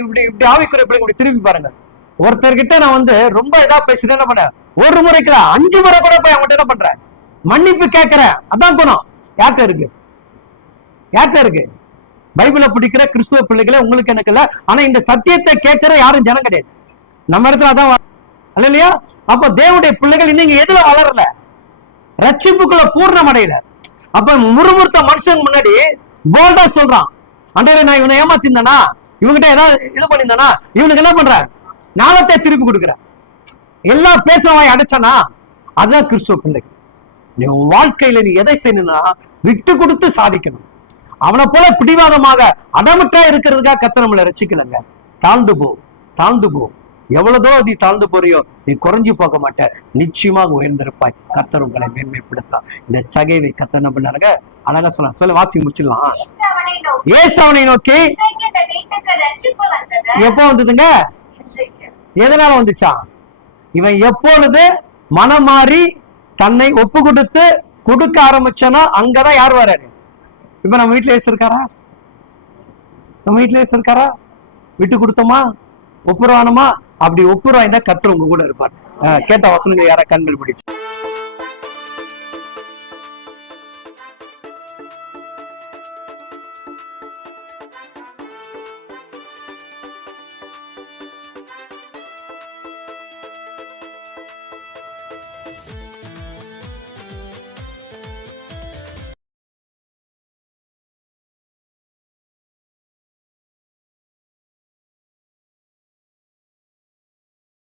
இப்படி ஆவிக்குரிய பிள்ளைங்க திரும்பி பாருங்க. ஒருத்தர்கிட்ட நான் வந்து ரொம்ப இதா பேசிட்டு என்ன பண்ண, ஒரு முறைக்கு 5 முறை கூட போய் அவங்ககிட்ட என்ன பண்றேன், மன்னிப்பு கேட்கிறேன். அதான் குணம் யார்கிட்ட இருக்கு? பைபிளை பிடிக்கிற கிறிஸ்துவ பிள்ளைகளே உங்களுக்கு எனக்கு இல்ல. ஆனா இந்த சத்தியத்தை கேட்கிற யாரும் ஜனம் கிடையாது நம்ம இடத்துல. அதான் இல்லையா? அப்ப தேவனுடைய பிள்ளைகள் இன்னைக்கு எதுல வளரல, ரட்சிப்புக்குள்ள பூர்ணம் அடையல. அப்ப முறுமுறுத்த மனுஷன் முன்னாடி போல்டா சொல்றான், ஆண்டவரே நான் இவனை ஏமாத்திருந்தானா, இவங்கிட்ட ஏதாவது இது பண்ணியிருந்தானா, இவனுக்கு என்ன பண்ற, நாளத்தை திருப்பி கொடுக்குற, எல்லாம் பேசுறவாய் அடைச்சானா. அதுதான் கிறிஸ்துவ பிள்ளைகள். நீ உன் வாழ்க்கையில நீ எதை செய்யணும்னா விட்டு கொடுத்து சாதிக்கணும். அவனை போல பிடிவாதமாக அடமற்றா இருக்கிறதுக்காக கர்த்தர் நம்மளை ரட்சிக்கலங்க. தாழ்ந்து போ. எவ்வளவுதோ நீ தாழ்ந்து போறியோ நீ குறைஞ்சு போக மாட்ட, நிச்சயமாக உயர்ந்திருப்பாய். கர்த்தர் உங்களை மேன்மைப்படுத்தலாம். இந்த சகைவை கர்த்தர் என்ன பண்ணாருங்க, அழகா சொல்லலாம். சொல்ல வாசி முடிச்சிடலாம். ஏசாவனை நோக்கி எப்போ வந்ததுங்க, எதனால வந்துச்சா? இவன் எப்பொழுது மனம் மாறி தன்னை ஒப்பு கொடுக்க ஆரம்பிச்சானோ அங்கதான் யார் வர்றாரு. இப்ப நம்ம வீட்டுல இருக்காரா, விட்டு கொடுத்தோமா, ஒப்புரவானமா? அப்படி ஒப்புரவாய்ந்தா கர்த்தர் உங்க கூட இருப்பார். கேட்ட வசனங்க யாரா கண்கள் பிடிச்சு